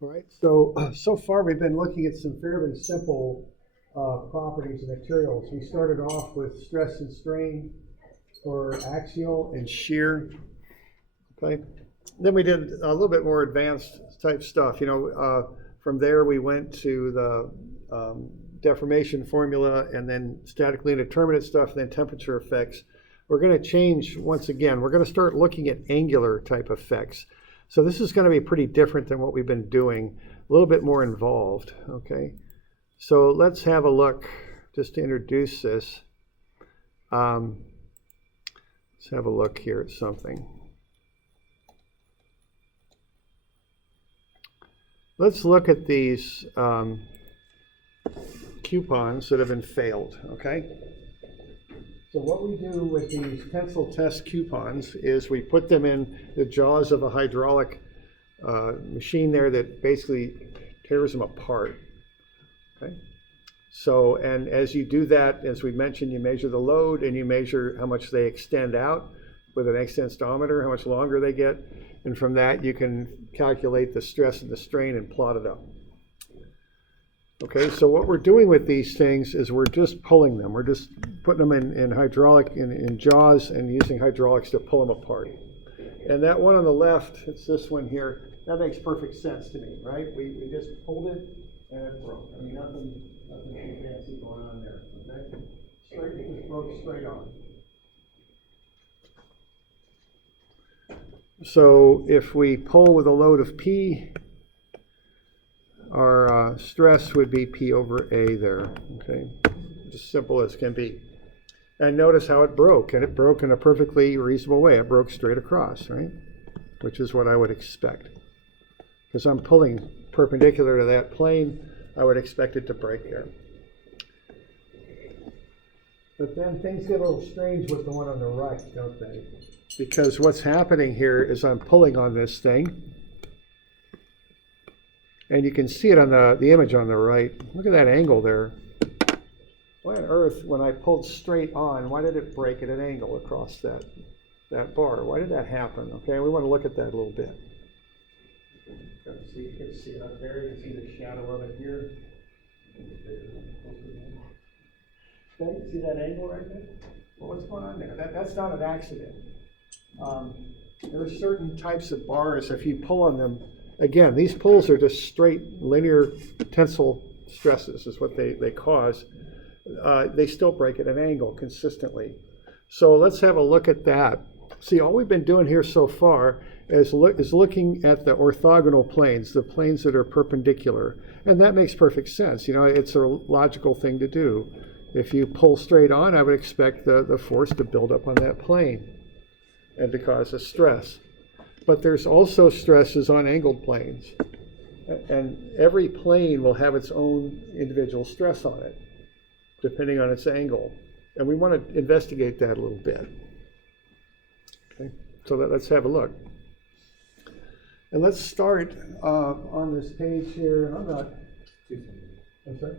All right, so far we've been looking at some fairly simple properties of materials. We started off with stress and strain for axial and shear. Okay, then we did a little bit more advanced type stuff. From there we went to the deformation formula, and then statically indeterminate stuff, and then temperature effects. We're going to change once again. We're going to start looking at angular type effects. So this is going to be pretty different than what we've been doing, a little bit more involved, okay? So let's have a look, just to introduce this. Let's have a look here at something. Let's look at these coupons that have been failed, okay? So what we do with these tensile test coupons is we put them in the jaws of a hydraulic machine there that basically tears them apart. Okay? So, and as you do that, as we mentioned, you measure the load and you measure how much they extend out with an extensometer, how much longer they get. And from that, you can calculate the stress and the strain and plot it up. Okay, so what we're doing with these things is we're just pulling them. We're just putting them in hydraulic, in jaws, and using hydraulics to pull them apart. And that one on the left, it's this one here, that makes perfect sense to me, right? We just pulled it and it broke. I mean, nothing too fancy going on there, okay? It just broke straight on. So if we pull with a load of P, our stress would be P over A there, okay? Just simple as can be. And notice how it broke, and it broke in a perfectly reasonable way. It broke straight across, right? Which is what I would expect. Because I'm pulling perpendicular to that plane, I would expect it to break there. But then things get a little strange with the one on the right, don't they? Because what's happening here is I'm pulling on this thing, and you can see it on the image on the right. Look at that angle there. Why on earth, when I pulled straight on, why did it break at an angle across that bar? Why did that happen? Okay, we want to look at that a little bit. You can see it up there. You can see the shadow of it here. Okay, see that angle right there? Well, what's going on there? That's not an accident. There are certain types of bars, if you pull on them, again, these pulls are just straight linear tensile stresses is what they cause. They still break at an angle consistently. So let's have a look at that. See, all we've been doing here so far is looking at the orthogonal planes, the planes that are perpendicular. And that makes perfect sense. You know, it's a logical thing to do. If you pull straight on, I would expect the force to build up on that plane and to cause a stress. But there's also stresses on angled planes. And every plane will have its own individual stress on it, depending on its angle. And we want to investigate that a little bit. Okay, so let's have a look. And let's start on this page here. I'm not. 278. I'm sorry?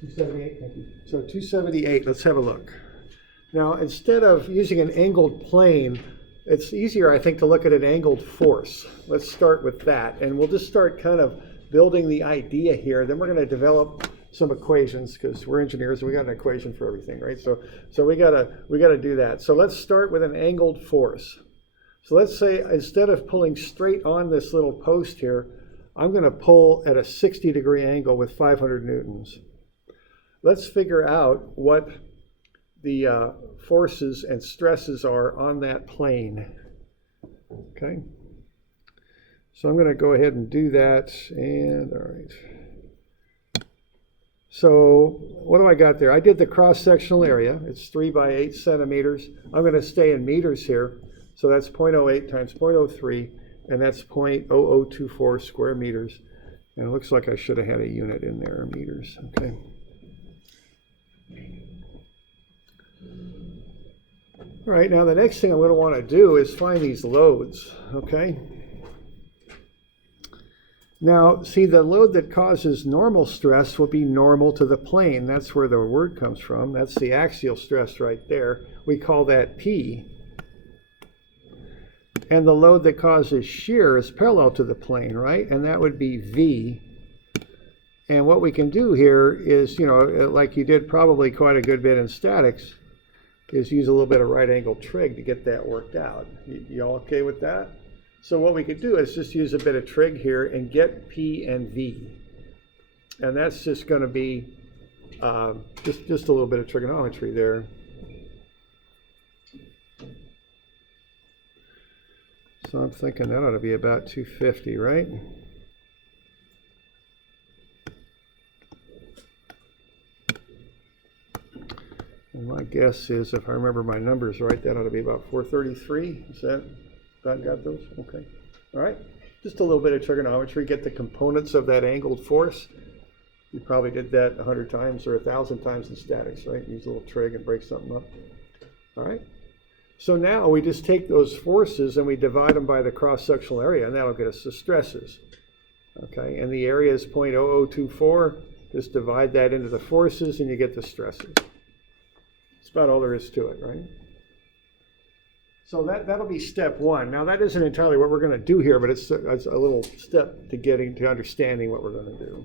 278, thank you. So 278, let's have a look. Now, instead of using an angled plane, it's easier, I think, to look at an angled force. Let's start with that. And we'll just start kind of building the idea here. Then we're going to develop some equations, because we're engineers and we got an equation for everything, right? So we gotta do that. So let's start with an angled force. So let's say instead of pulling straight on this little post here, I'm going to pull at a 60-degree angle with 500 newtons. Let's figure out what the forces and stresses are on that plane. Okay. So I'm going to go ahead and do that. And all right. So what do I got there? I did the cross-sectional area. It's 3 by 8 centimeters. I'm going to stay in meters here. So that's 0.08 times 0.03, and that's 0.0024 square meters. And it looks like I should have had a unit in there, meters. Okay. All right, now the next thing I'm going to want to do is find these loads, okay? Now, see, the load that causes normal stress will be normal to the plane. That's where the word comes from. That's the axial stress right there. We call that P. and the load that causes shear is parallel to the plane, right? And that would be V. And what we can do here is, you know, like you did probably quite a good bit in statics, is use a little bit of right angle trig to get that worked out. You all okay with that? So what we could do is just use a bit of trig here and get P and V. And that's just going to be just a little bit of trigonometry there. So I'm thinking that ought to be about 250, right? And my guess is, if I remember my numbers right, that ought to be about 433. Is that got those? Okay. All right. Just a little bit of trigonometry, get the components of that angled force. You probably did that 100 times or 1,000 times in statics, right? Use a little trig and break something up. All right. So now we just take those forces and we divide them by the cross-sectional area, and that'll get us the stresses. Okay. And the area is 0.0024. Just divide that into the forces and you get the stresses. That's about all there is to it, right? So that'll be step one. Now that isn't entirely what we're going to do here, but it's a little step to getting to understanding what we're going to do.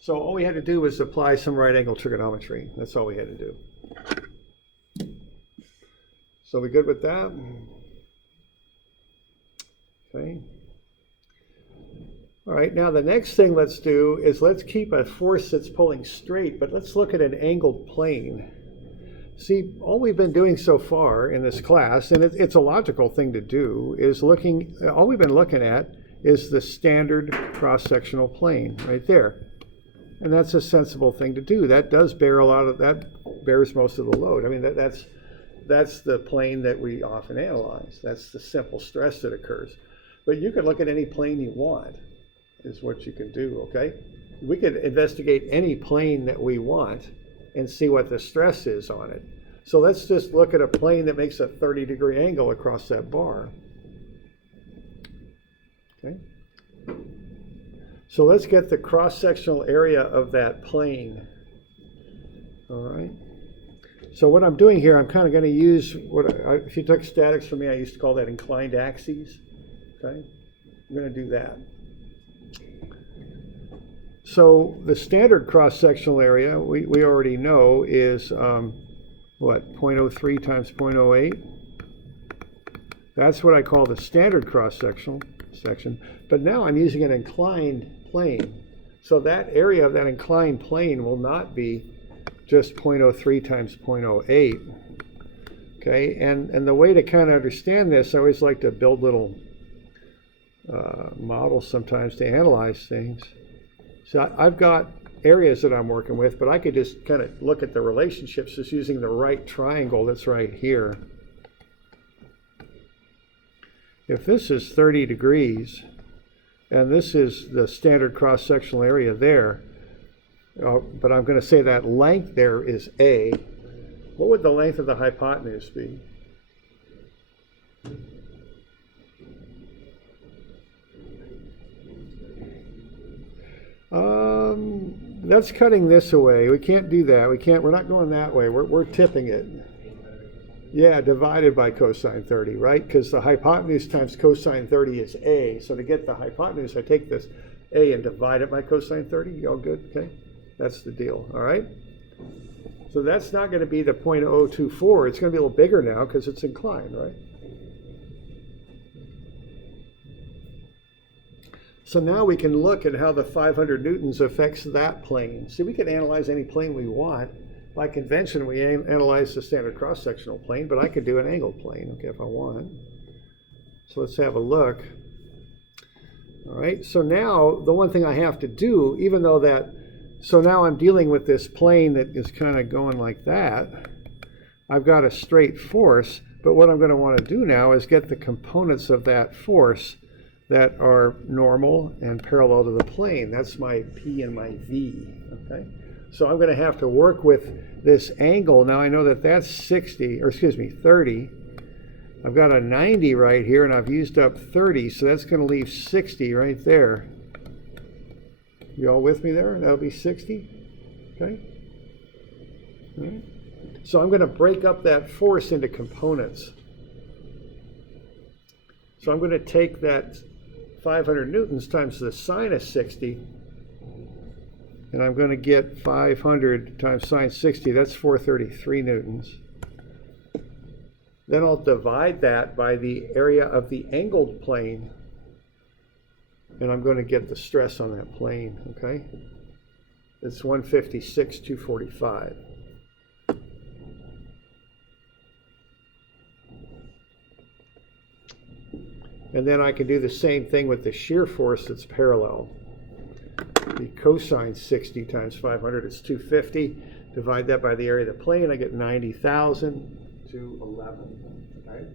So all we had to do was apply some right angle trigonometry. That's all we had to do. So we good with that? Okay. All right, now the next thing let's do is let's keep a force that's pulling straight, but let's look at an angled plane. See, all we've been doing so far in this class, and it's a logical thing to do, is all we've been looking at is the standard cross-sectional plane right there. And that's a sensible thing to do. That does bear that bears most of the load. I mean, that's the plane that we often analyze. That's the simple stress that occurs. But you can look at any plane you want, is what you can do, okay? We could investigate any plane that we want and see what the stress is on it. So let's just look at a plane that makes a 30-degree angle across that bar. Okay? So let's get the cross-sectional area of that plane. All right. So what I'm doing here, I'm kind of going to use if you took statics from me, I used to call that inclined axes. Okay. I'm going to do that. So the standard cross-sectional area we already know is what, 0.03 times 0.08. That's what I call the standard cross-sectional section. But now I'm using an inclined plane. So that area of that inclined plane will not be just 0.03 times 0.08. Okay, and the way to kind of understand this, I always like to build little models sometimes to analyze things. So I've got areas that I'm working with, but I could just kind of look at the relationships just using the right triangle that's right here. If this is 30 degrees, and this is the standard cross-sectional area there, but I'm going to say that length there is A, what would the length of the hypotenuse be? That's cutting this away. We can't do that. We're not going that way. We're tipping it. Yeah, divided by cosine 30, right? Because the hypotenuse times cosine 30 is A. So to get the hypotenuse, I take this A and divide it by cosine 30. You all good? Okay. That's the deal. All right. So that's not going to be the 0.024. It's going to be a little bigger now because it's inclined, right? So now we can look at how the 500 newtons affects that plane. See, we can analyze any plane we want. By convention, we analyze the standard cross-sectional plane, but I could do an angled plane, okay, if I want. So let's have a look. All right, so now the one thing I have to do, even though so now I'm dealing with this plane that is kind of going like that. I've got a straight force, but what I'm going to want to do now is get the components of that force that are normal and parallel to the plane. That's my P and my V, okay? So I'm going to have to work with this angle. Now I know that that's 30. I've got a 90 right here, and I've used up 30, so that's going to leave 60 right there. You all with me there? That'll be 60, okay? Okay. So I'm going to break up that force into components. So I'm going to take that 500 newtons times the sine of 60, and I'm going to get 500 times sine 60, that's 433 newtons. Then I'll divide that by the area of the angled plane, and I'm going to get the stress on that plane, okay? It's 156, 245. And then I can do the same thing with the shear force that's parallel. The cosine 60 times 500 is 250. Divide that by the area of the plane, I get 90,000 to 11. Okay?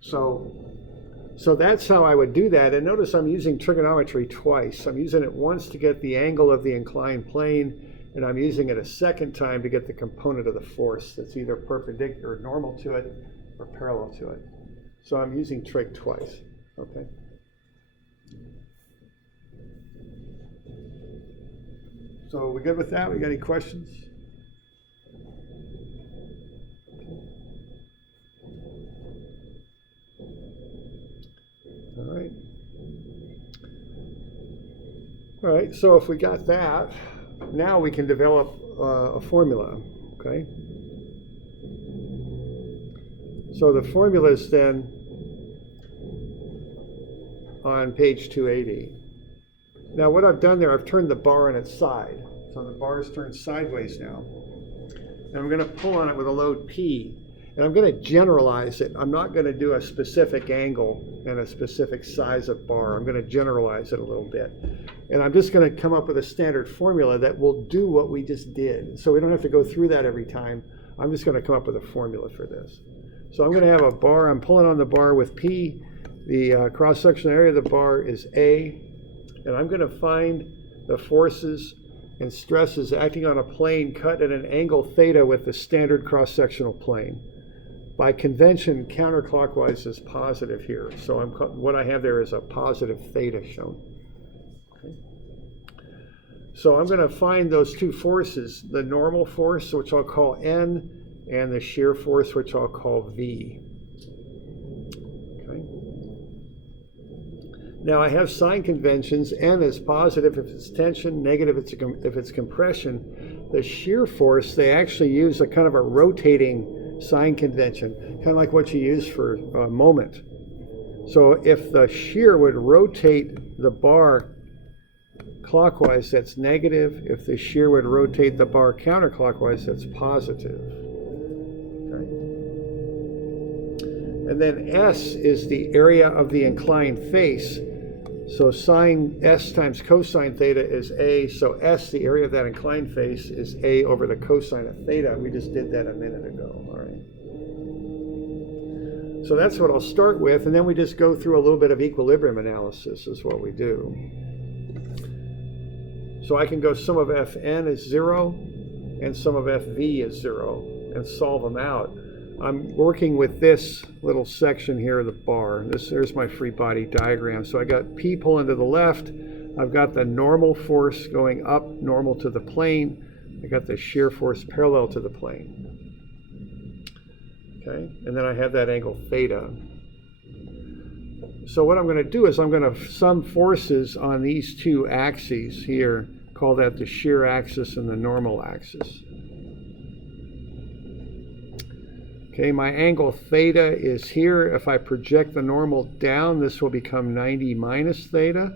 So that's how I would do that. And notice I'm using trigonometry twice. I'm using it once to get the angle of the inclined plane, and I'm using it a second time to get the component of the force that's either perpendicular or normal to it or parallel to it. So I'm using trig twice, okay? So we good with that? We got any questions? All right. All right, so if we got that, now we can develop a formula, okay? So the formula is then on page 280. Now what I've done there, I've turned the bar on its side. So the bar is turned sideways now. And I'm going to pull on it with a load P. And I'm going to generalize it. I'm not going to do a specific angle and a specific size of bar. I'm going to generalize it a little bit. And I'm just going to come up with a standard formula that will do what we just did. So we don't have to go through that every time. I'm just going to come up with a formula for this. So I'm going to have a bar. I'm pulling on the bar with P. The cross-sectional area of the bar is A. And I'm going to find the forces and stresses acting on a plane cut at an angle theta with the standard cross-sectional plane. By convention, counterclockwise is positive here. So what I have there is a positive theta shown. Okay. So I'm going to find those two forces, the normal force, which I'll call N, and the shear force, which I'll call V. Okay. Now I have sign conventions. N is positive if it's tension, negative if it's compression. The shear force, they actually use a kind of a rotating sign convention, kind of like what you use for a moment. So if the shear would rotate the bar clockwise, that's negative. If the shear would rotate the bar counterclockwise, that's positive. Okay. And then S is the area of the inclined face. So sine S times cosine theta is A. So S, the area of that inclined face, is A over the cosine of theta. We just did that a minute ago. All right. So that's what I'll start with, and then we just go through a little bit of equilibrium analysis is what we do. So I can go sum of Fn is 0 and sum of Fv is 0 and solve them out. I'm working with this little section here of the bar. There's my free body diagram. So I got P pulling to the left. I've got the normal force going up, normal to the plane. I got the shear force parallel to the plane. Okay, and then I have that angle theta. So what I'm going to do is I'm going to sum forces on these two axes here. Call that the shear axis and the normal axis. Okay, my angle theta is here. If I project the normal down, this will become 90 minus theta.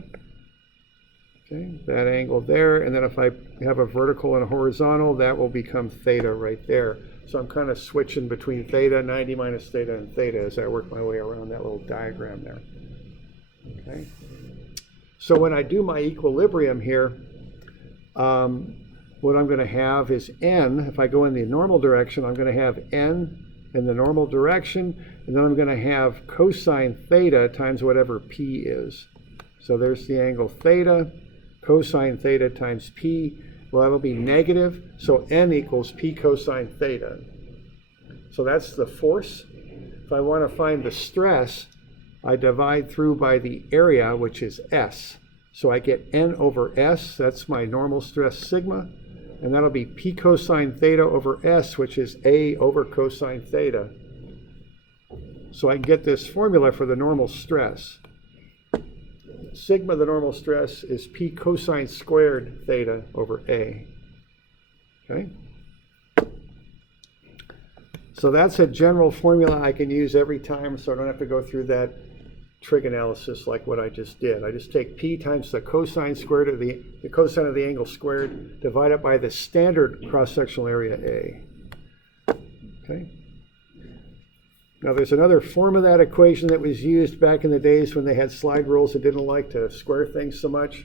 Okay, that angle there. And then if I have a vertical and a horizontal, that will become theta right there. So I'm kind of switching between theta, 90 minus theta, and theta as I work my way around that little diagram there. Okay. So when I do my equilibrium here, what I'm going to have is N. If I go in the normal direction, I'm going to have N in the normal direction, and then I'm going to have cosine theta times whatever P is. So there's the angle theta, cosine theta times P. Well, that will be negative, so N equals P cosine theta. So that's the force. If I want to find the stress, I divide through by the area, which is S. So I get N over S, that's my normal stress sigma. and that'll be P cosine theta over S, which is A over cosine theta. So I can get this formula for the normal stress. Sigma, the normal stress, is P cosine squared theta over A. Okay? So that's a general formula I can use every time, so I don't have to go through that trig analysis like what I just did. I just take P times the cosine squared of the cosine of the angle squared, divide it by the standard cross-sectional area A. Okay? Now there's another form of that equation that was used back in the days when they had slide rules that didn't like to square things so much.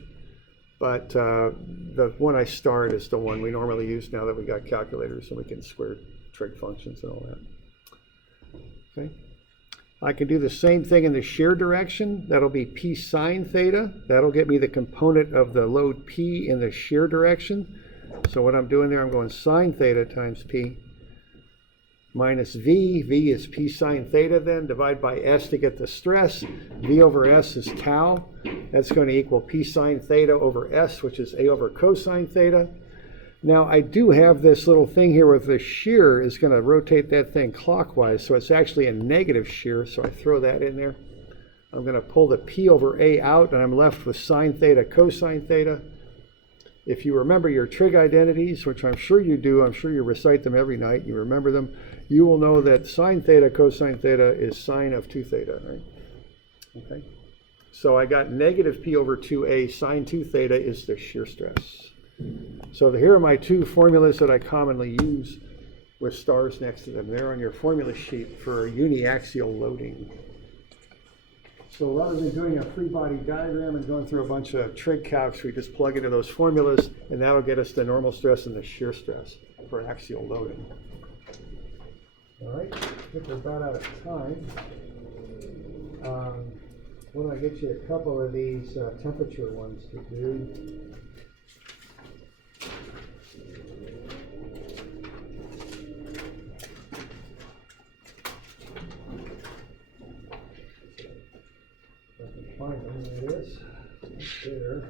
But the one I starred is the one we normally use now that we got calculators and we can square trig functions and all that. Okay. I can do the same thing in the shear direction. That'll be P sine theta. That'll get me the component of the load P in the shear direction. So what I'm doing there, I'm going sine theta times P minus V. V is P sine theta then. Divide by S to get the stress. V over S is tau. That's going to equal P sine theta over S, which is A over cosine theta. Now I do have this little thing here with the shear is going to rotate that thing clockwise, so it's actually a negative shear, so I throw that in there. I'm going to pull the P over A out, and I'm left with sine theta cosine theta. If you remember your trig identities, which I'm sure you do, I'm sure you recite them every night, you remember them, you will know that sine theta cosine theta is sine of 2 theta, right? Okay. So I got negative P over 2A, sine 2 theta is the shear stress. So here are my two formulas that I commonly use with stars next to them. They're on your formula sheet for uniaxial loading. So rather than doing a free body diagram and going through a bunch of trig calcs, we just plug into those formulas, and that'll get us the normal stress and the shear stress for axial loading. All right, I think we're about out of time. Why don't I get you a couple of these temperature ones to do? Find them. There it is. Right there.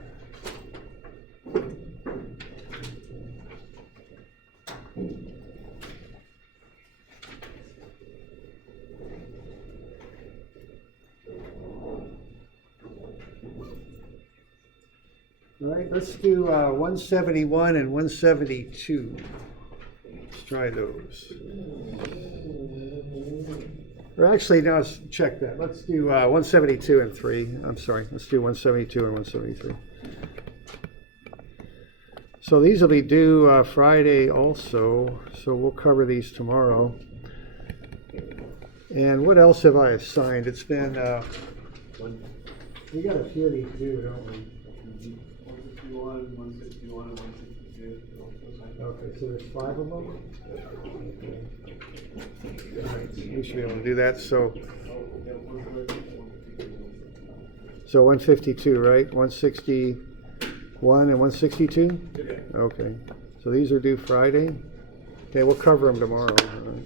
All right, let's do 171 and 172. Let's try those. Or actually, now let's check that. Let's do 172 and 3. I'm sorry. Let's do 172 and 173. So these will be due Friday also. So we'll cover these tomorrow. And what else have I assigned? It's been, we got a few of these due, don't we? 151, 161, and 162. Okay, so there's 5 of them? Okay. Right, we should be able to do that. So 152, right? 161 and 162? Okay. So these are due Friday. Okay, we'll cover them tomorrow. All right.